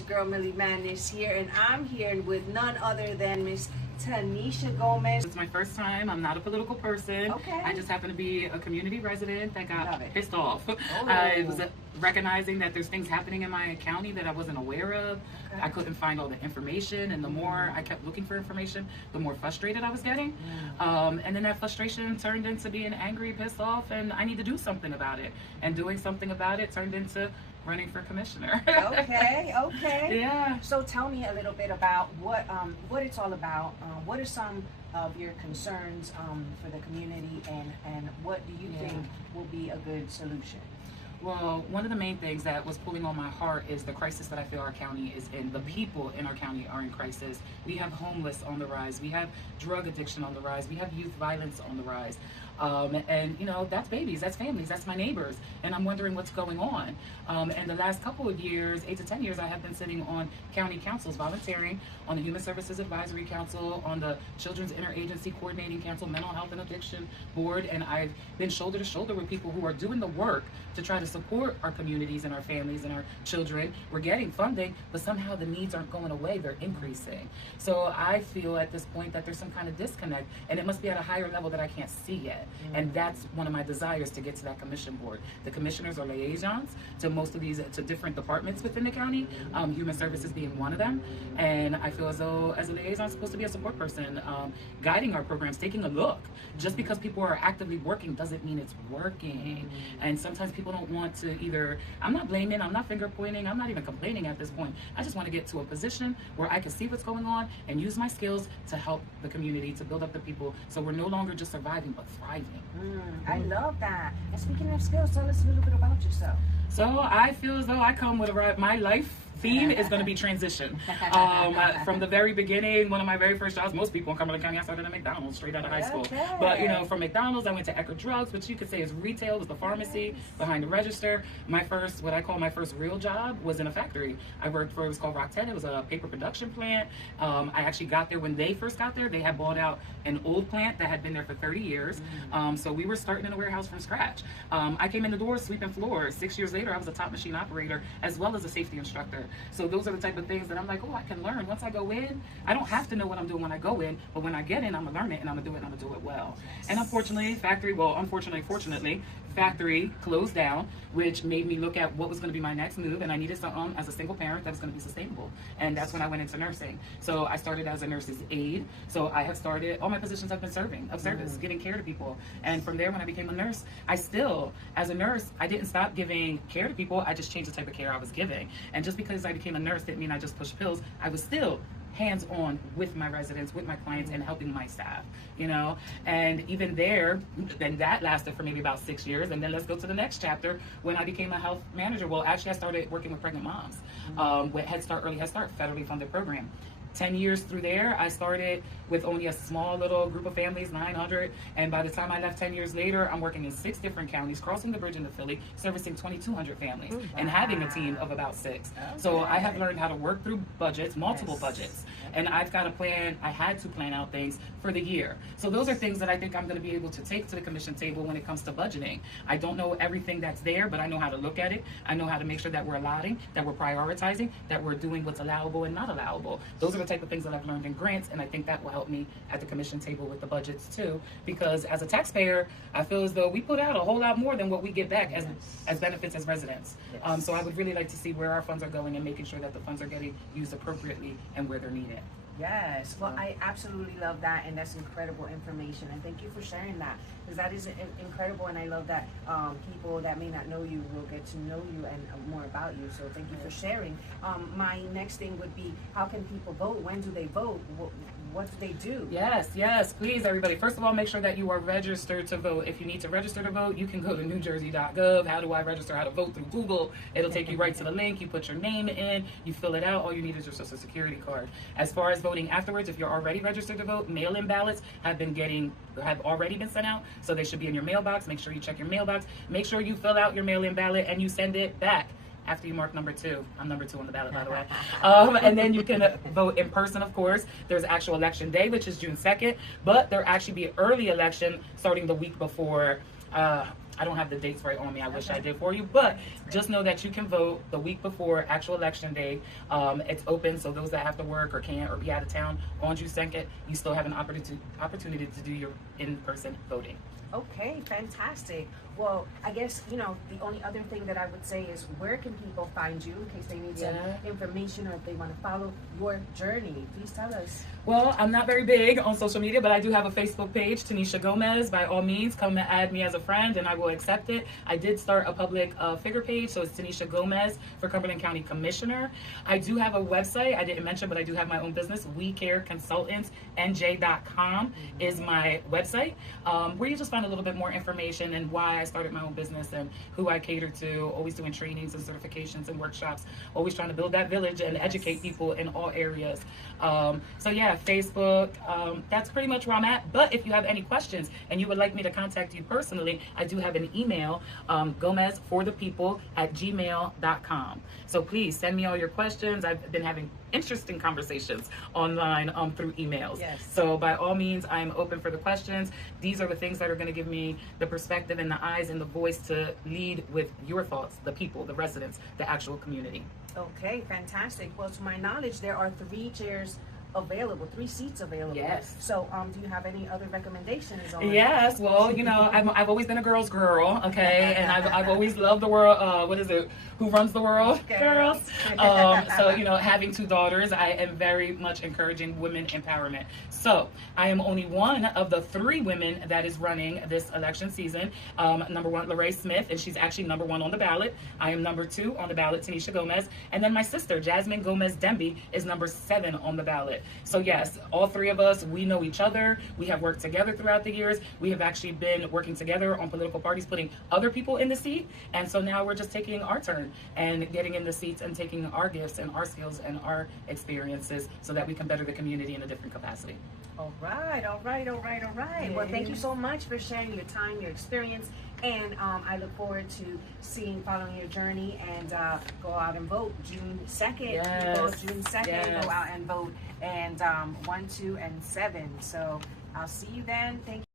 your girl Millie Maddness here, and I'm here with none other than Miss Tanisha Gomez. It's my first time. I'm not a political person. Okay. I just happen to be a community resident that got pissed off. Oh. I was recognizing that there's things happening in my county that I wasn't aware of. Okay. I couldn't find all the information, and the more I kept looking for information, the more frustrated I was getting. And then that frustration turned into being angry, pissed off, and I need to do something about it. And doing something about it turned into running for commissioner. Okay. Yeah. So tell me a little bit about what it's all about. What are some of your concerns for the community, and what do you think will be a good solution? Well, one of the main things that was pulling on my heart is the crisis that I feel our county is in. The people in our county are in crisis. We have homeless on the rise. We have drug addiction on the rise. We have youth violence on the rise. And you know, that's babies, that's families, that's my neighbors. And I'm wondering what's going on. And the last couple of years, 8 to 10 years, I have been sitting on county councils, volunteering on the Human Services Advisory Council, on the Children's Interagency Coordinating Council, Mental Health and Addiction Board. And I've been shoulder to shoulder with people who are doing the work to try to support our communities and our families and our children. We're getting funding, but somehow the needs aren't going away, they're increasing. So I feel at this point that there's some kind of disconnect, and it must be at a higher level that I can't see yet. And that's one of my desires, to get to that commission board. The commissioners are liaisons to most of these, to different departments within the county, human services being one of them. And I feel as though as a liaison, I'm supposed to be a support person, guiding our programs, taking a look. Just because people are actively working doesn't mean it's working. And sometimes people don't want to either, I'm not blaming, I'm not finger pointing, I'm not even complaining at this point. I just want to get to a position where I can see what's going on and use my skills to help the community, to build up the people, so we're no longer just surviving but thriving. I love that. And speaking of skills, tell us a little bit about yourself. So I feel as though I come with my life theme is going to be transition. From the very beginning, one of my very first jobs, most people in Cumberland County, I started at McDonald's straight out of high school. But you know, from McDonald's, I went to Ecker Drugs, which you could say is retail, was the pharmacy behind the register. My first, what I call my first real job, was in a factory. I worked for, it was called Rock 10. It was a paper production plant. I actually got there when they first got there. They had bought out an old plant that had been there for 30 years. So we were starting in a warehouse from scratch. I came in the door sweeping floors. 6 years later, I was a top machine operator as well as a safety instructor. So those are the type of things that I'm like, oh, I can learn. Once I go in, I don't have to know what I'm doing when I go in, but when I get in, I'm gonna learn it, and I'm gonna do it, and I'm gonna do it well. And unfortunately, fortunately, factory closed down, which made me look at what was going to be my next move, and I needed something as a single parent that was going to be sustainable. And that's when I went into nursing. So I started as a nurse's aide. So I have started, all my positions have been service, giving care to people. And from there, when I became a nurse, I still, as a nurse, I didn't stop giving care to people. I just changed the type of care I was giving. And just because I became a nurse didn't mean I just pushed pills. I was still hands-on with my residents, with my clients, and helping my staff, you know. And even there, then that lasted for maybe about 6 years. And then let's go to the next chapter, when I became a health manager. Well, actually, I started working with pregnant moms with Head Start, Early Head Start, federally funded program. 10 years through there, I started with only a small little group of families, 900, and by the time I left 10 years later, I'm working in 6 different counties, crossing the bridge into Philly, servicing 2,200 families, and having a team of about 6. So I have learned how to work through budgets, multiple budgets, and I've got a plan. I had to plan out things for the year. So those are things that I think I'm going to be able to take to the commission table when it comes to budgeting. I don't know everything that's there, but I know how to look at it. I know how to make sure that we're allotting, that we're prioritizing, that we're doing what's allowable and not allowable. Those are the type of things that I've learned in grants, and I think that will help me at the commission table with the budgets too, because as a taxpayer, I feel as though we put out a whole lot more than what we get back as benefits as residents. So I would really like to see where our funds are going and making sure that the funds are getting used appropriately and where they're needed. Yes, well, I absolutely love that, and that's incredible information, and thank you for sharing that, because that is incredible, and I love that people that may not know you will get to know you and more about you, so thank you for sharing. My next thing would be, how can people vote? When do they vote? What do they do? Yes, please, everybody. First of all, make sure that you are registered to vote. If you need to register to vote, you can go to newjersey.gov. How do I register? How to vote through Google. It'll take you right to the link. You put your name in, you fill it out. All you need is your social security card. As far as voting afterwards, if you're already registered to vote, mail-in ballots have already been sent out, so they should be in your mailbox. Make sure you check your mailbox. Make sure you fill out your mail-in ballot and you send it back after you mark number 2. I'm number 2 on the ballot, by the way. And then you can vote in person, of course. There's actual election day, which is June 2nd, but there'll actually be an early election starting the week before I don't have the dates right on me. I wish I did for you, but just know that you can vote the week before actual election day. It's open, so those that have to work or can't or be out of town on June 2nd, you still have an opportunity to do your in-person voting. Okay, fantastic. Well, I guess, you know, the only other thing that I would say is, where can people find you in case they need some information or if they want to follow your journey? Please tell us. Well, I'm not very big on social media, but I do have a Facebook page, Tanisha Gomez. By all means, come and add me as a friend and I will accept it. I did start a public figure page, so it's Tanisha Gomez for Cumberland County Commissioner. I do have a website, I didn't mention, but I do have my own business. WeCareConsultantsNJ.com is my website, where you just find a little bit more information and why I started my own business and who I cater to, always doing trainings and certifications and workshops, always trying to build that village and educate people in all areas. So yeah, Facebook, that's pretty much where I'm at. But if you have any questions and you would like me to contact you personally, I do have an email, gomezforthepeople@gmail.com. So please send me all your questions. I've been having interesting conversations online through emails. Yes. So by all means, I'm open for the questions. These are the things that are going to give me the perspective and the eyes and the voice to lead with your thoughts, the people, the residents, the actual community. Okay, fantastic. Well, to my knowledge, there are 3 chairs available, 3 seats available. Yes. So, do you have any other recommendations on? Yes. Well, you know, I've always been a girl's girl, okay, and I've always loved the world. What is it? Who runs the world? Girls. So, you know, having 2 daughters, I am very much encouraging women empowerment. So, I am only one of the 3 women that is running this election season. Number 1, Lorraine Smith, and she's actually number 1 on the ballot. I am number 2 on the ballot, Tanisha Gomez, and then my sister, Jasmine Gomez Demby, is number 7 on the ballot. So yes, all 3 of us, we know each other. We have worked together throughout the years. We have actually been working together on political parties, putting other people in the seat. And so now we're just taking our turn and getting in the seats and taking our gifts and our skills and our experiences so that we can better the community in a different capacity. All right. Well, thank you so much for sharing your time, your experience, and I look forward to following your journey and go out and vote June 2nd. Yes. Vote June 2nd, Yes. Go out and vote, and 1, 2, and 7. So I'll see you then. Thank you.